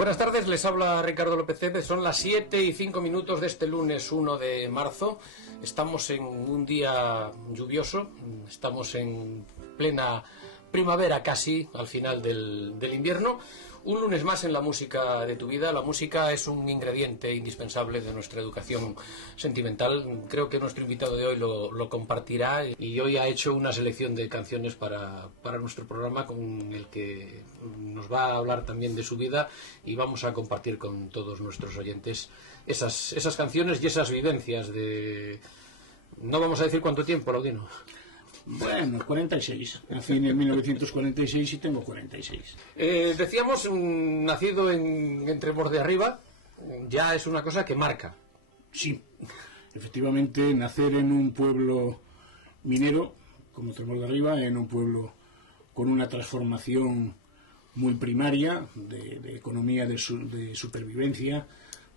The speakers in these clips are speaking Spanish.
Buenas tardes, les habla Ricardo López Cébez. Son las 7:05 de este lunes 1 de marzo. Estamos en un día lluvioso, estamos en plena primavera casi, al final del invierno. Un lunes más en la música de tu vida. La música es un ingrediente indispensable de nuestra educación sentimental. Creo que nuestro invitado de hoy lo compartirá, y hoy ha hecho una selección de canciones para nuestro programa, con el que nos va a hablar también de su vida, y vamos a compartir con todos nuestros oyentes esas canciones y esas vivencias de... No vamos a decir cuánto tiempo, Laudino. Bueno, 46. Nací en el 1946 y tengo 46. Decíamos, nacido en Tremor de Arriba, ya es una cosa que marca. Sí, efectivamente, nacer en un pueblo minero, como Tremor de Arriba, en un pueblo con una transformación muy primaria de economía, de supervivencia,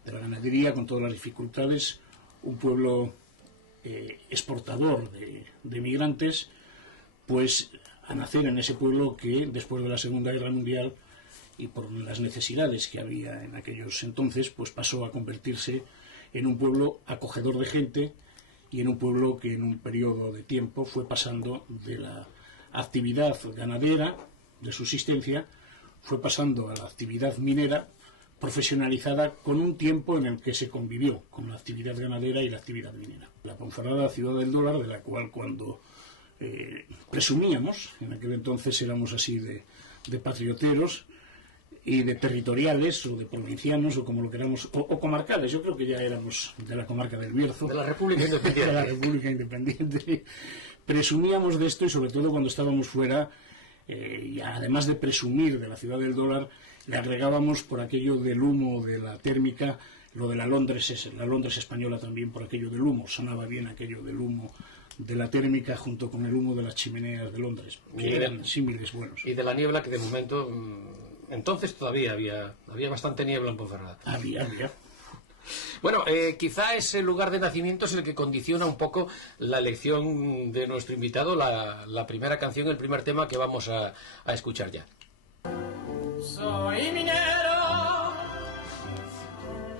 de la ganadería, con todas las dificultades, un pueblo exportador de migrantes, pues a nacer en ese pueblo que después de la Segunda Guerra Mundial y por las necesidades que había en aquellos entonces, pues pasó a convertirse en un pueblo acogedor de gente, y en un pueblo que en un periodo de tiempo fue pasando de la actividad ganadera de subsistencia, fue pasando a la actividad minera profesionalizada, con un tiempo en el que se convivió con la actividad ganadera y la actividad minera. La Ponferrada, ciudad del dólar, de la cual cuando presumíamos, en aquel entonces éramos así de patrioteros y de territoriales o de provincianos, o como lo queramos, o comarcales. Yo creo que ya éramos de la comarca del Bierzo, De la República Independiente. de la República Independiente. Presumíamos de esto, y sobre todo cuando estábamos fuera, y además de presumir de la ciudad del dólar, le agregábamos, por aquello del humo de la térmica, lo de la Londres española también, por aquello del humo. Sonaba bien aquello del humo de la térmica junto con el humo de las chimeneas de Londres, que eran símiles buenos. Y de la niebla, que de momento, entonces todavía había bastante niebla en Ponferrada. Había. Bueno, quizá ese lugar de nacimiento es el que condiciona un poco la elección de nuestro invitado, la primera canción, el primer tema que vamos a escuchar ya. Soy minero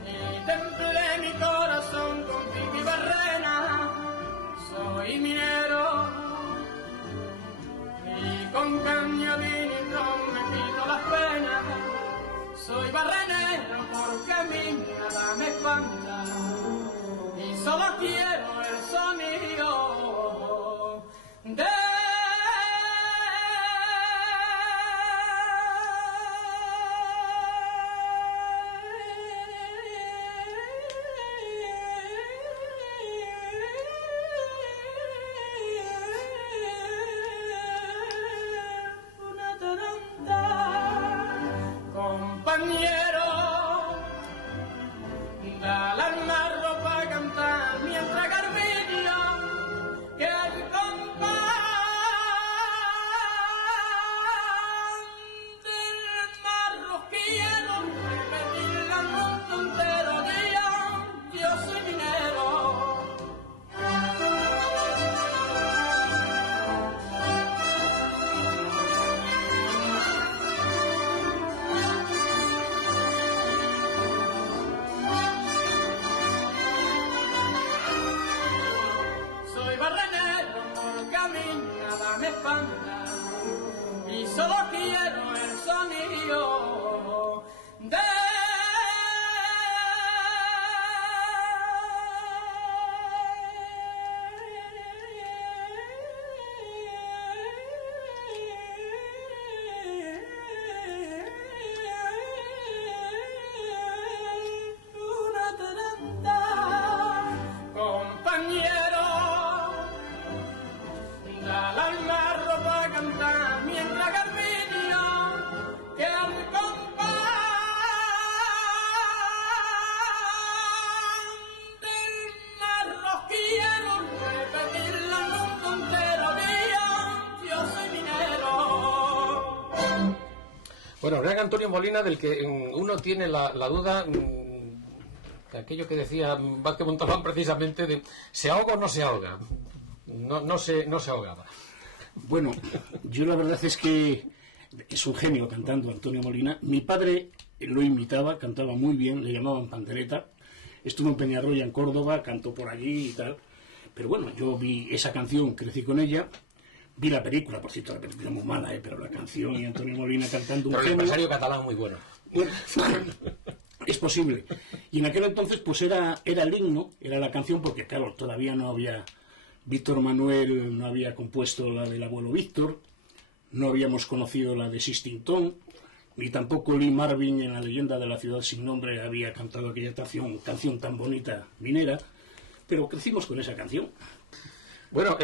y templé mi corazón con pico y barrena. Soy minero y con caña, vino y ron me quito las penas. Soy barrenero porque a mí nada me espanta y solo quiero el sonido de... Compañero, dale alma ropa a cantar mientras Carminio, que el compás del marroquino repetirla el mundo entero día, yo soy minero. Nada me espanta y solo quiero el sonido de... una taranta, compañero. Dale alma ropa a cantar mientras Carminio, que al compás del marroquino repetirla el mundo entero día, yo soy minero. Bueno, gran Antonio Molina, del que uno tiene la duda, de aquello que decía Vázquez Montalbán precisamente, de ¿se ahoga o no se ahoga? No se ahogaba. Bueno, yo la verdad es que es un genio cantando, Antonio Molina. Mi padre lo imitaba, cantaba muy bien, le llamaban Pandereta. Estuvo en Peñarroya, en Córdoba, cantó por allí y tal. Pero bueno, yo vi esa canción, crecí con ella. Vi la película, por cierto, la película muy mala, pero la canción y Antonio Molina cantando un Pero el empresario catalán muy bueno. Bueno, es posible. Y en aquel entonces pues era el himno, era la canción, porque claro, todavía no había... Víctor Manuel no había compuesto la del abuelo Víctor, no habíamos conocido la de Sistington, ni tampoco Lee Marvin en La leyenda de la ciudad sin nombre había cantado aquella canción tan bonita minera, pero crecimos con esa canción. Bueno,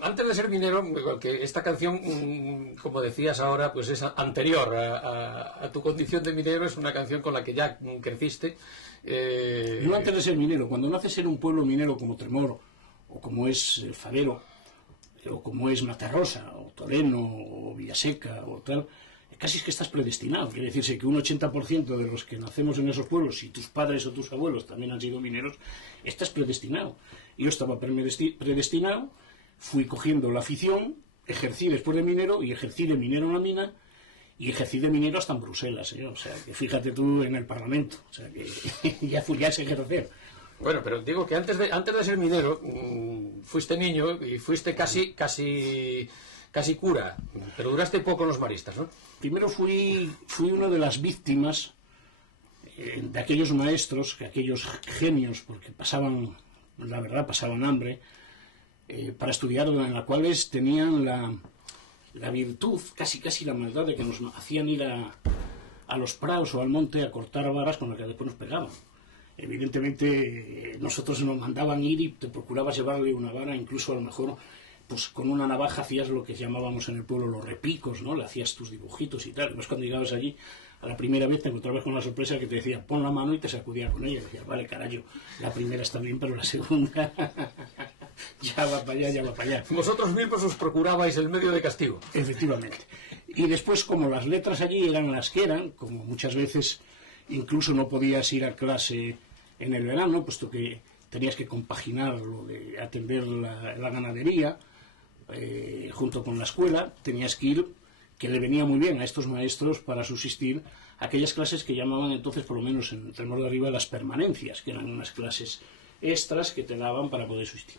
antes de ser minero, que esta canción, como decías ahora, pues es anterior a tu condición de minero, es una canción con la que ya creciste. No antes de ser minero, cuando naces en un pueblo minero como Tremor, o como es El Fadero, o como es Matarrosa, o Toreno, o Villaseca, o tal, casi es que estás predestinado. Quiere decirse que un 80% de los que nacemos en esos pueblos, si tus padres o tus abuelos también han sido mineros, estás predestinado. Yo estaba predestinado, fui cogiendo la afición, ejercí después de minero, y ejercí de minero en la mina, y ejercí de minero hasta en Bruselas, ¿eh? O sea, que fíjate tú en el Parlamento, o sea, que ya es ejercer. Bueno, pero digo que antes de ser minero, fuiste niño y fuiste casi cura, pero duraste poco en los maristas, ¿no? Primero fui una de las víctimas de aquellos maestros, aquellos genios, porque pasaban hambre, para estudiar, en las cuales tenían la virtud, casi la maldad, de que nos hacían ir a los prados o al monte a cortar varas con las que después nos pegaban. Evidentemente nosotros nos mandaban ir y te procurabas llevarle una vara, incluso a lo mejor pues con una navaja hacías lo que llamábamos en el pueblo los repicos, ¿no? Le hacías tus dibujitos y tal. Además, cuando llegabas allí, a la primera vez te encontrabas con la sorpresa que te decía, pon la mano, y te sacudía con ella. Y decías, vale, carajo, la primera está bien, pero la segunda ya va para allá, ya va para allá. Vosotros mismos os procurabais el medio de castigo. Efectivamente. Y después, como las letras allí eran las que eran, como muchas veces incluso no podías ir a clase en el verano, puesto que tenías que compaginar lo de atender la ganadería junto con la escuela, tenías que ir, que le venía muy bien a estos maestros para subsistir, aquellas clases que llamaban entonces, por lo menos en Tremor de Arriba, las permanencias, que eran unas clases extras que te daban para poder subsistir.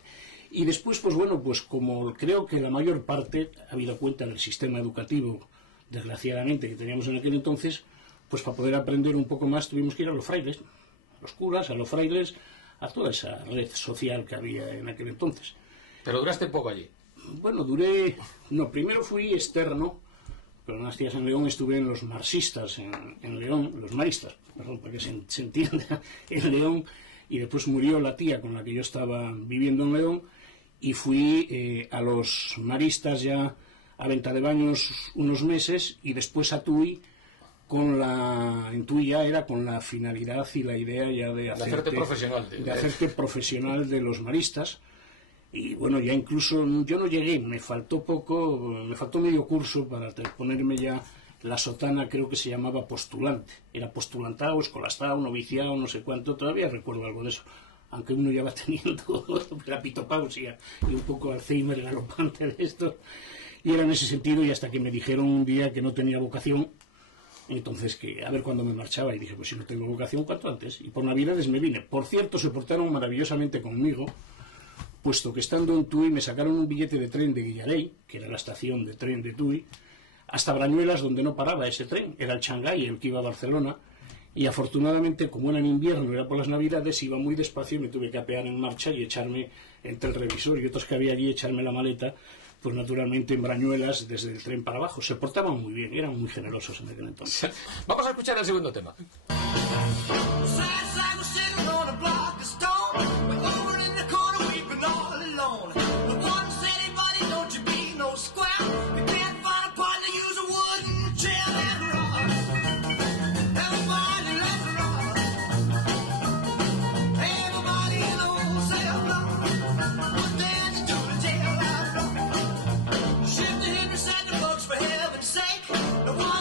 Y después, pues bueno, pues como creo que la mayor parte, habida cuenta del sistema educativo, desgraciadamente, que teníamos en aquel entonces, pues para poder aprender un poco más tuvimos que ir a los frailes, a los curas, a los frailes, a toda esa red social que había en aquel entonces. Pero duraste poco allí. Bueno, primero fui externo, pero unas días en León estuve en los marxistas en León, los maristas, perdón, para que se entienda, en León, y después murió la tía con la que yo estaba viviendo en León, y fui a los maristas ya a Venta de Baños unos meses, y después a Tui, en Tui ya era con la finalidad y la idea ya de hacerte profesional de los maristas. Y bueno, ya incluso yo no llegué, me faltó medio curso para ponerme ya la sotana, creo que se llamaba postulante. Era postulantado, escolastado, noviciado, no sé cuánto, todavía recuerdo algo de eso. Aunque uno ya va teniendo la pitopausia y un poco Alzheimer galopante de esto. Y era en ese sentido, y hasta que me dijeron un día que no tenía vocación, entonces que a ver cuándo me marchaba, y dije, pues si no tengo vocación, cuanto antes. Y por Navidades me vine. Por cierto, se portaron maravillosamente conmigo, puesto que estando en Tui me sacaron un billete de tren de Guillarey, que era la estación de tren de Tui, hasta Brañuelas, donde no paraba ese tren, era el Shanghái, el que iba a Barcelona, y afortunadamente, como era en invierno, era por las Navidades, iba muy despacio y me tuve que apear en marcha y echarme entre el revisor y otros que había allí, echarme la maleta, pues naturalmente en Brañuelas, desde el tren para abajo. Se portaban muy bien, eran muy generosos en aquel entonces. Vamos a escuchar el segundo tema.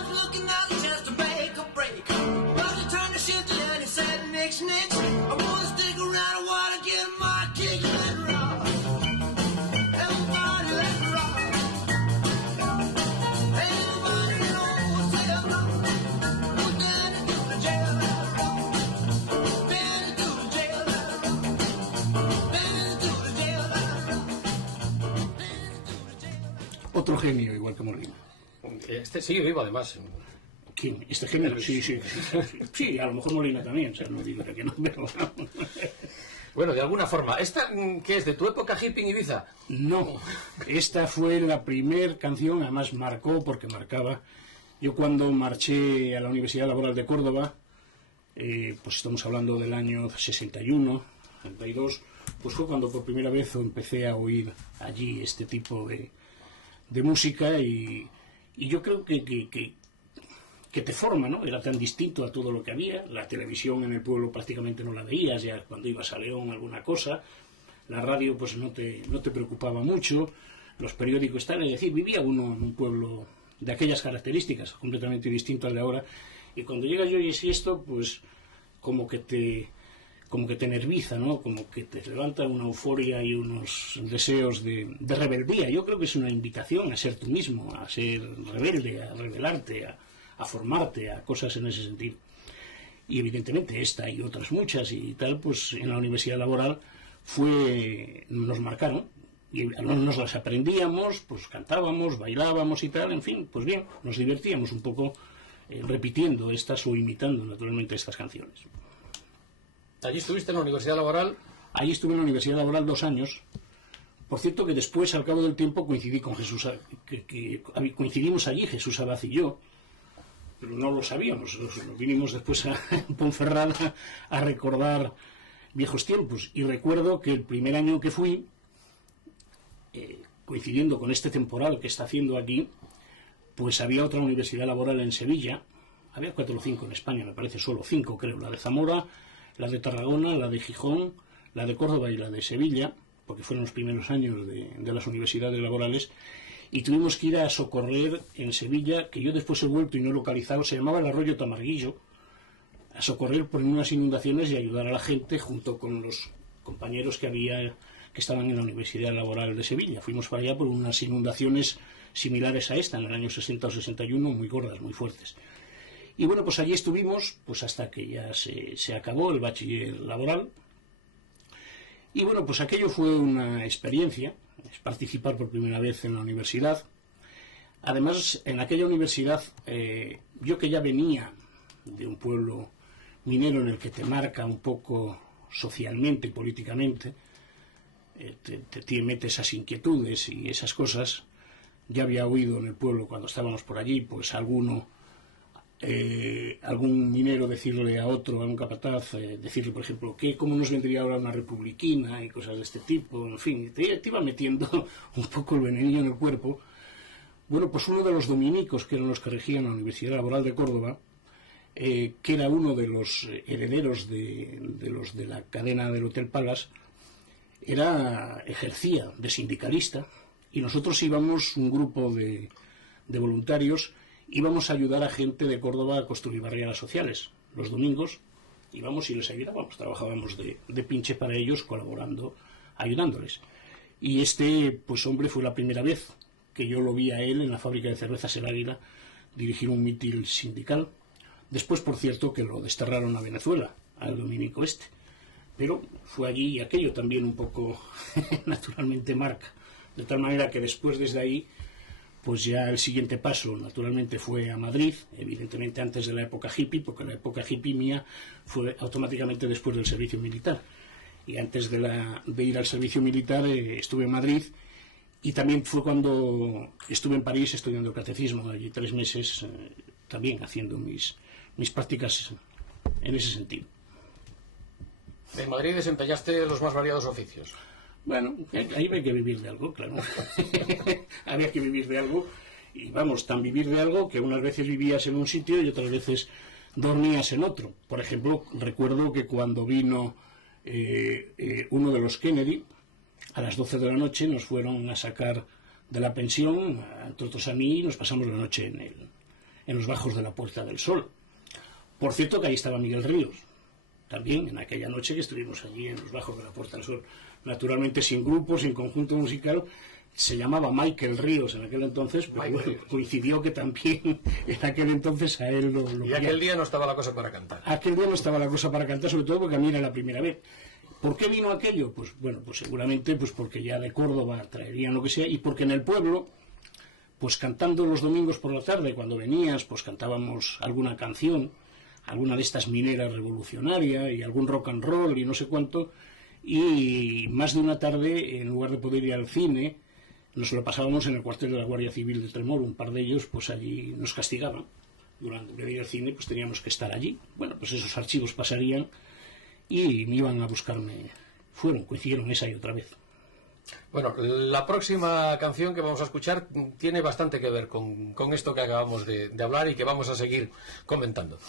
Looking out just to make a break. Well, they turn the shift to otro genio, igual que Molina. Este sigue vivo, además. ¿Quién? ¿Este genio? Sí. Sí, a lo mejor Molina también, o sea, no digo que no, pero... Bueno, de alguna forma. ¿Esta qué es, de tu época hippie en Ibiza? No, esta fue la primer canción, además marcó, porque marcaba. Yo cuando marché a la Universidad Laboral de Córdoba, pues estamos hablando del año 61, 62, pues fue cuando por primera vez empecé a oír allí este tipo de música y yo creo que te forma, ¿no? Era tan distinto a todo lo que había. La televisión en el pueblo prácticamente no la veías, ya cuando ibas a León alguna cosa. La radio pues no te preocupaba mucho. Los periódicos tal, es decir, vivía uno en un pueblo de aquellas características, completamente distinto al de ahora. Y cuando llegas yo y es esto, pues como que te enerviza, ¿no? Como que te levanta una euforia y unos deseos de rebeldía. Yo creo que es una invitación a ser tú mismo, a ser rebelde, a rebelarte, a formarte, a cosas en ese sentido. Y evidentemente esta y otras muchas y tal, pues en la universidad laboral nos marcaron y nos las aprendíamos, pues cantábamos, bailábamos y tal, en fin, pues bien, nos divertíamos un poco repitiendo estas o imitando naturalmente estas canciones. ¿Allí estuviste en la universidad laboral? Allí estuve en la universidad laboral 2 años. Por cierto que después, al cabo del tiempo, coincidí con Jesús, que coincidimos allí, Jesús Abad y yo, pero no lo sabíamos, nos vinimos después a Ponferrada a recordar viejos tiempos. Y recuerdo que el primer año que fui, coincidiendo con este temporal que está haciendo aquí, pues había otra universidad laboral en Sevilla, había 4 o 5 en España, me parece, solo 5 creo, la de Zamora, la de Tarragona, la de Gijón, la de Córdoba y la de Sevilla, porque fueron los primeros años de las universidades laborales, y tuvimos que ir a socorrer en Sevilla, que yo después he vuelto y no he localizado, se llamaba el arroyo Tamarguillo, a socorrer por unas inundaciones y ayudar a la gente junto con los compañeros que estaban en la Universidad Laboral de Sevilla. Fuimos para allá por unas inundaciones similares a esta, en el año 60 o 61, muy gordas, muy fuertes. Y bueno, pues allí estuvimos, pues hasta que ya se acabó el bachiller laboral. Y bueno, pues aquello fue una experiencia, es participar por primera vez en la universidad. Además, en aquella universidad, yo que ya venía de un pueblo minero en el que te marca un poco socialmente y políticamente, te mete esas inquietudes y esas cosas. Ya había oído en el pueblo cuando estábamos por allí, pues algún minero decirle a otro, a un capataz, decirle, por ejemplo, cómo nos vendría ahora una republiquina y cosas de este tipo, en fin, te iba metiendo un poco el venenillo en el cuerpo. Bueno, pues uno de los dominicos, que eran los que regían la Universidad Laboral de Córdoba, que era uno de los herederos de los de la cadena del Hotel Palace, ejercía de sindicalista, y nosotros íbamos, un grupo de voluntarios, íbamos a ayudar a gente de Córdoba a construir barriadas sociales. Los domingos íbamos y les ayudábamos, trabajábamos de pinche para ellos, colaborando, ayudándoles. Y pues hombre, fue la primera vez que yo lo vi a él en la fábrica de cervezas El Águila dirigir un mitin sindical. Después, por cierto, que lo desterraron a Venezuela, al dominico este. Pero fue allí y aquello también un poco naturalmente marca. De tal manera que después, desde ahí, pues ya el siguiente paso, naturalmente, fue a Madrid, evidentemente antes de la época hippie, porque la época hippie mía fue automáticamente después del servicio militar. Y antes de ir al servicio militar estuve en Madrid, y también fue cuando estuve en París estudiando catecismo, allí 3 meses, también haciendo mis prácticas en ese sentido. En Madrid desempeñaste los más variados oficios. Bueno, ahí había que vivir de algo, claro. Había que vivir de algo. Y vamos, tan vivir de algo que unas veces vivías en un sitio y otras veces dormías en otro. Por ejemplo, recuerdo que cuando vino uno de los Kennedy, a las 12 de la noche nos fueron a sacar de la pensión, entre otros a mí, y nos pasamos la noche en los bajos de la Puerta del Sol. Por cierto que ahí estaba Miguel Ríos, también en aquella noche que estuvimos allí en los bajos de la Puerta del Sol. Naturalmente sin grupo, sin conjunto musical, se llamaba Michael Ríos en aquel entonces, pero bueno, coincidió que también en aquel entonces a él lo Y aquel día no estaba la cosa para cantar. Aquel día no estaba la cosa para cantar, sobre todo porque a mí era la primera vez. ¿Por qué vino aquello? Pues bueno, pues seguramente pues porque ya de Córdoba traerían lo que sea, y porque en el pueblo pues cantando los domingos por la tarde, cuando venías, pues cantábamos alguna canción, alguna de estas mineras revolucionarias y algún rock and roll y no sé cuánto, y más de una tarde, en lugar de poder ir al cine, nos lo pasábamos en el cuartel de la Guardia Civil de Tremor. Un par de ellos, pues allí nos castigaban. Durante el ir al cine, pues teníamos que estar allí. Bueno, pues esos archivos pasarían y me iban a buscarme. Coincidieron esa y otra vez. Bueno, la próxima canción que vamos a escuchar tiene bastante que ver con esto que acabamos de hablar y que vamos a seguir comentando.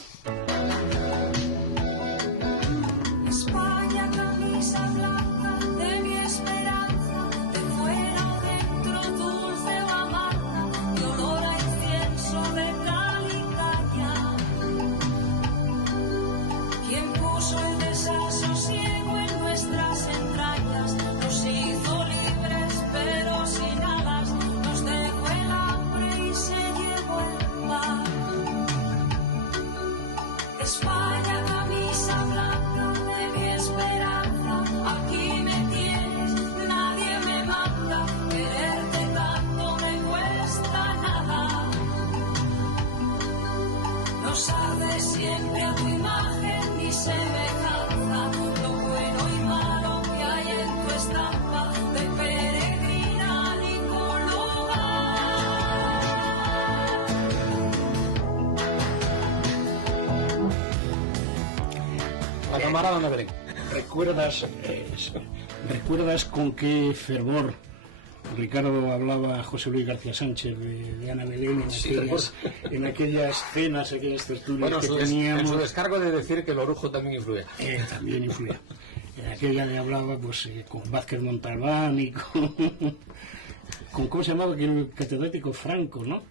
España, camisa blanca de mi esperanza, de fuera o dentro, dulce o amarga, de olor a incienso, de cal y caña. Quien puso el desasosiego en nuestras entrañas, nos hizo libres pero sin alas, nos dejó el hambre y se llevó el pan. España, camisa blanca de mi esperanza, aquí me tienes, nadie me manda, quererte tanto me cuesta nada. Nos arde siempre a tu imagen mi semejanza, lo bueno y malo que hay en tu estampa, de peregrina ningún lugar. La camarada Ana Belén. ¿Recuerdas con qué fervor Ricardo hablaba a José Luis García Sánchez de Ana Belén en aquellas cenas, aquellas tertulias que teníamos? En su descargo de decir que el orujo también influye. También influía. En aquella le hablaba pues con Vázquez Montalbán y con ¿cómo se llamaba aquel catedrático? Franco, ¿no?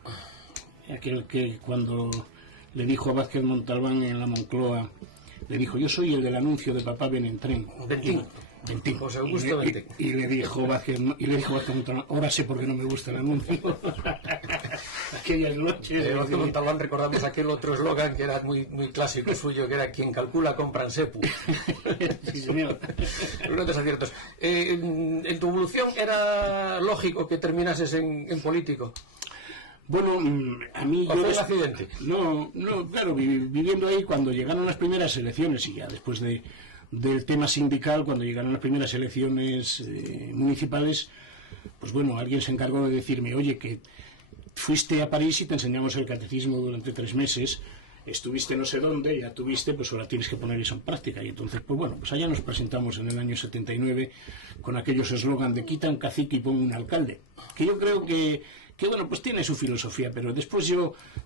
Aquel que cuando le dijo a Vázquez Montalbán en la Moncloa, le dijo: yo soy el del anuncio de Papá ven en tren. Ventín. José Augusto Ventín. Y le dijo Vázquez Montalbán: ahora sé por qué no me gusta el anuncio. Aquellas noches. Vázquez Montalbán, recordamos aquel otro eslogan que era muy clásico suyo, que era: quien calcula compra en sepu. Sí, señor. Unos aciertos. ¿En tu evolución era lógico que terminases en político? Bueno, a mí... ¿O fue un accidente? No, claro, viviendo ahí, cuando llegaron las primeras elecciones, y ya después del tema sindical, cuando llegaron las primeras elecciones municipales, pues bueno, alguien se encargó de decirme: oye, que fuiste a París y te enseñamos el catecismo durante 3 meses, estuviste no sé dónde, ya tuviste, pues ahora tienes que poner eso en práctica. Y entonces, pues bueno, pues allá nos presentamos en el año 79 con aquellos eslogan de quita un cacique y pon un alcalde, que yo creo que bueno, pues tiene su filosofía, pero después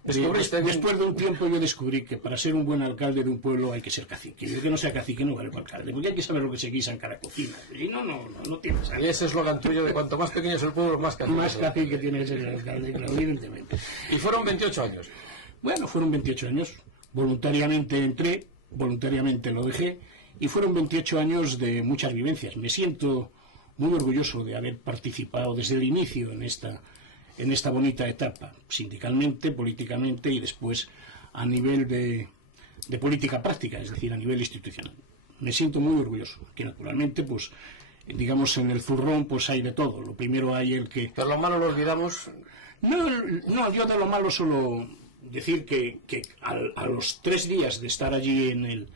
después de un tiempo yo descubrí que para ser un buen alcalde de un pueblo hay que ser cacique. Y el que no sea cacique no vale para alcalde, porque hay que saber lo que se guisa en cada cocina. Y no tiene sentido. Y ese eslogan tuyo de cuanto más pequeño es el pueblo, más cacique. Más cacique tiene que ser el alcalde, claro, evidentemente. Y fueron 28 años. Bueno, fueron 28 años. Voluntariamente entré, voluntariamente lo dejé, y fueron 28 años de muchas vivencias. Me siento muy orgulloso de haber participado desde el inicio en esta bonita etapa, sindicalmente, políticamente y después a nivel de política práctica, es decir, a nivel institucional. Me siento muy orgulloso, que naturalmente, pues, digamos, en el zurrón pues hay de todo. Lo primero hay el que... Pero lo malo lo olvidamos. No, yo de lo malo solo decir que a los 3 días de estar allí en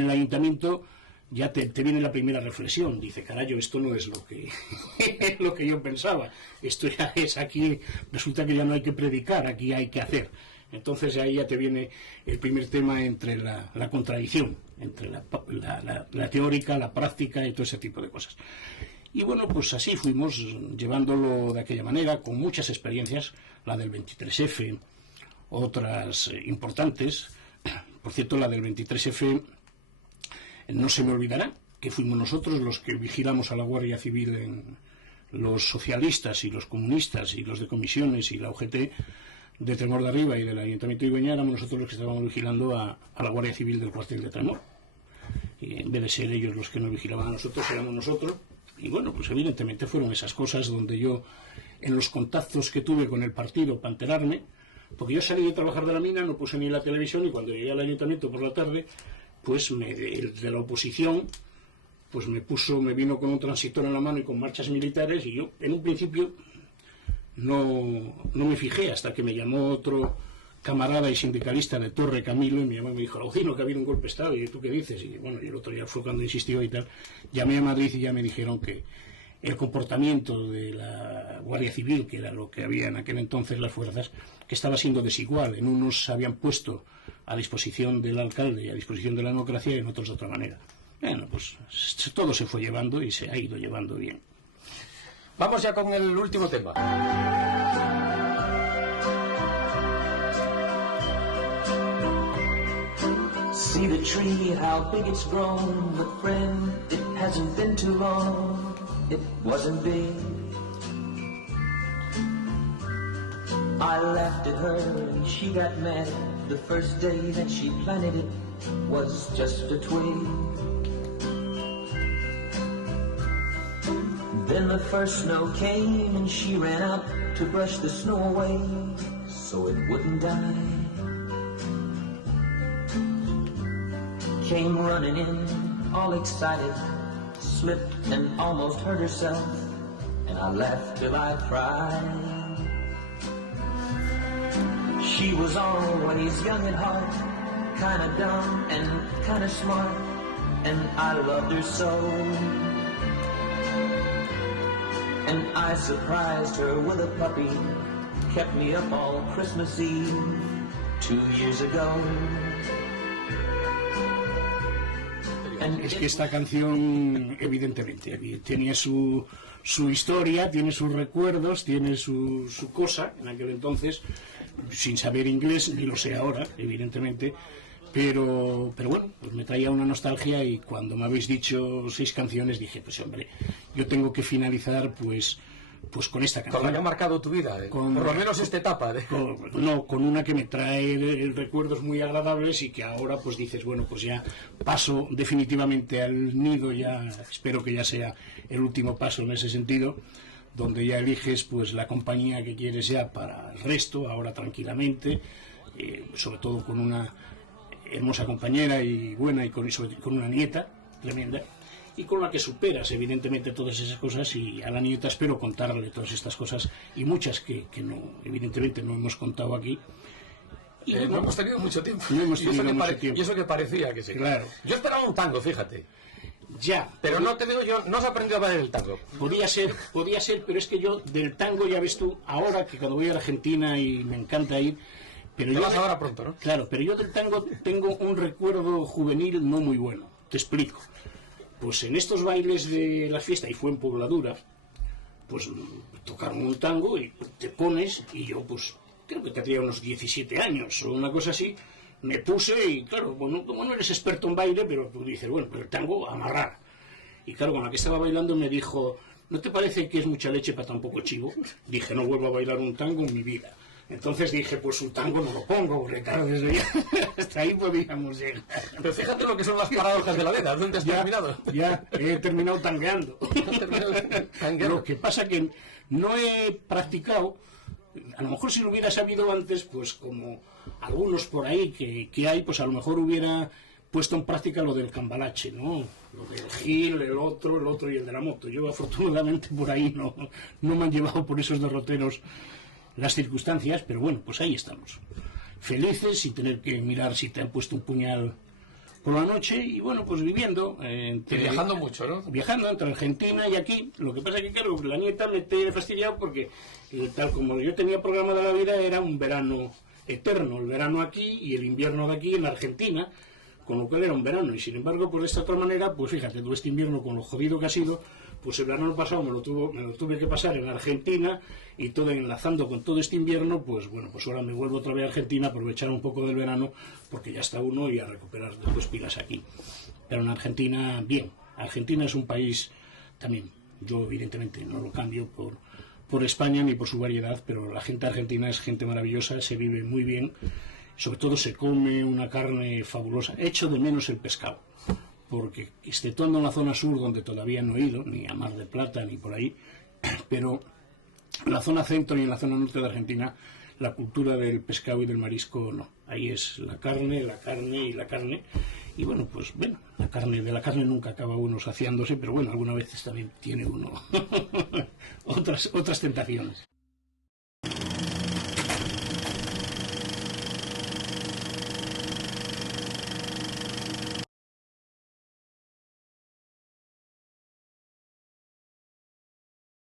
el ayuntamiento ya te viene la primera reflexión. Dice: carayo, esto no es lo que lo que yo pensaba. Esto ya es aquí, resulta que ya no hay que predicar, aquí hay que hacer. Entonces ahí ya te viene el primer tema entre la contradicción, entre la teórica, la práctica y todo ese tipo de cosas. Y bueno, pues así fuimos llevándolo de aquella manera, con muchas experiencias, la del 23F, otras importantes. Por cierto, la del 23F no se me olvidará que fuimos nosotros los que vigilamos a la Guardia Civil, en los socialistas y los comunistas y los de comisiones y la UGT de Tremor de Arriba y del Ayuntamiento de Ibeña. Éramos nosotros los que estábamos vigilando a la Guardia Civil del cuartel de Tremor. Y en vez de ser ellos los que nos vigilaban a nosotros, éramos nosotros. Y bueno, pues evidentemente fueron esas cosas donde yo, en los contactos que tuve con el partido para enterarme, porque yo salí de trabajar de la mina, no puse ni la televisión, y cuando llegué al ayuntamiento por la tarde, pues el de la oposición pues me vino con un transistor en la mano y con marchas militares, y yo en un principio no me fijé hasta que me llamó otro camarada y sindicalista de Torre, Camilo, y me llamó y me dijo, Laudino, que ha habido un golpe de Estado, y ¿tú qué dices? Y bueno, y el otro día fue cuando insistió y tal. Llamé a Madrid y ya me dijeron que el comportamiento de la Guardia Civil, que era lo que había en aquel entonces las fuerzas, que estaba siendo desigual. En unos se habían puesto a disposición del alcalde y a disposición de la democracia y en otros de otra manera. Bueno, pues todo se fue llevando y se ha ido llevando bien. Vamos ya con el último tema. See the tree, how big it's grown, but friend, it hasn't been too long. It wasn't big. I laughed at her and she got mad. The first day that she planted it was just a twig. Then the first snow came and she ran out to brush the snow away so it wouldn't die. Came running in, all excited, slipped and almost hurt herself, and I laughed till I cried. She was always young at heart, kinda dumb and kinda smart, and I loved her so. And I surprised her with a puppy, kept me up all Christmas Eve 2 years ago. Es que esta canción, evidentemente, tiene su historia, tiene sus recuerdos, tiene su cosa, en aquel entonces, sin saber inglés, ni lo sé ahora, evidentemente, pero bueno, pues me traía una nostalgia y cuando me habéis dicho 6 canciones dije, pues hombre, yo tengo que finalizar pues con esta canción. Con la que ha marcado tu vida, por lo menos esta etapa. Con una que me trae recuerdos muy agradables y que ahora pues dices, bueno, pues ya paso definitivamente al nido, ya espero que ya sea el último paso en ese sentido, donde ya eliges pues la compañía que quieres ya para el resto, ahora tranquilamente, sobre todo con una hermosa compañera y buena y con una nieta tremenda, y con la que superas evidentemente todas esas cosas, y a la nieta espero contarle todas estas cosas y muchas que no, evidentemente no hemos contado aquí. Y no hemos tenido mucho tiempo. No hemos tenido mucho tiempo. Y eso que parecía que sí. Claro. Yo esperaba un tango, fíjate. Ya. Pero no te digo yo, no has aprendido a bailar el tango. Podía ser, pero es que yo del tango, ya ves tú, ahora que cuando voy a Argentina y me encanta ir, pero te yo vas ahora pronto, ¿no? Claro, pero yo del tango tengo un recuerdo juvenil no muy bueno. Te explico. Pues en estos bailes de la fiesta, y fue en Pobladura, pues tocaron un tango y te pones, y yo pues creo que tendría unos 17 años o una cosa así, me puse y claro, bueno, como no eres experto en baile, pero tú dices, bueno, pero el tango amarrar. Y claro, con la que estaba bailando me dijo, ¿no te parece que es mucha leche para tan poco chivo? Dije, no vuelvo a bailar un tango en mi vida. Entonces dije, pues un tango no lo pongo, porque claro, desde ya, hasta ahí podíamos llegar. Pero fíjate lo que son las paradojas de la vida, ¿dónde has terminado? Ya, he terminado tangueando. Lo que pasa que no he practicado, a lo mejor si lo hubiera sabido antes, pues como algunos por ahí que hay, pues a lo mejor hubiera puesto en práctica lo del cambalache, ¿no? Lo del Gil, el otro y el de la moto. Yo afortunadamente por ahí no me han llevado por esos derroteros las circunstancias, pero bueno, pues ahí estamos, felices, sin tener que mirar si te han puesto un puñal por la noche, y bueno, pues viviendo viajando mucho, ¿no? Viajando entre Argentina y aquí. Lo que pasa es que claro, la nieta me te he fastidiado porque tal como yo tenía programada la vida, era un verano eterno, el verano aquí y el invierno de aquí en Argentina, con lo cual era un verano, y sin embargo, por esta otra manera, pues fíjate, todo este invierno con lo jodido que ha sido, pues el verano pasado me lo tuve que pasar en Argentina, y todo enlazando con todo este invierno, pues bueno, pues ahora me vuelvo otra vez a Argentina, aprovechar un poco del verano, porque ya está uno, y a recuperar después pilas aquí. Pero en Argentina, bien. Argentina es un país también, yo evidentemente no lo cambio por España ni por su variedad, pero la gente argentina es gente maravillosa, se vive muy bien, sobre todo se come una carne fabulosa. Echo de menos el pescado, porque exceptuando en la zona sur, donde todavía no he ido, ni a Mar del Plata ni por ahí, pero en la zona centro y en la zona norte de Argentina, la cultura del pescado y del marisco no. Ahí es la carne y la carne. Y bueno, pues bueno, de la carne nunca acaba uno saciándose, pero bueno, algunas veces también tiene uno otras tentaciones.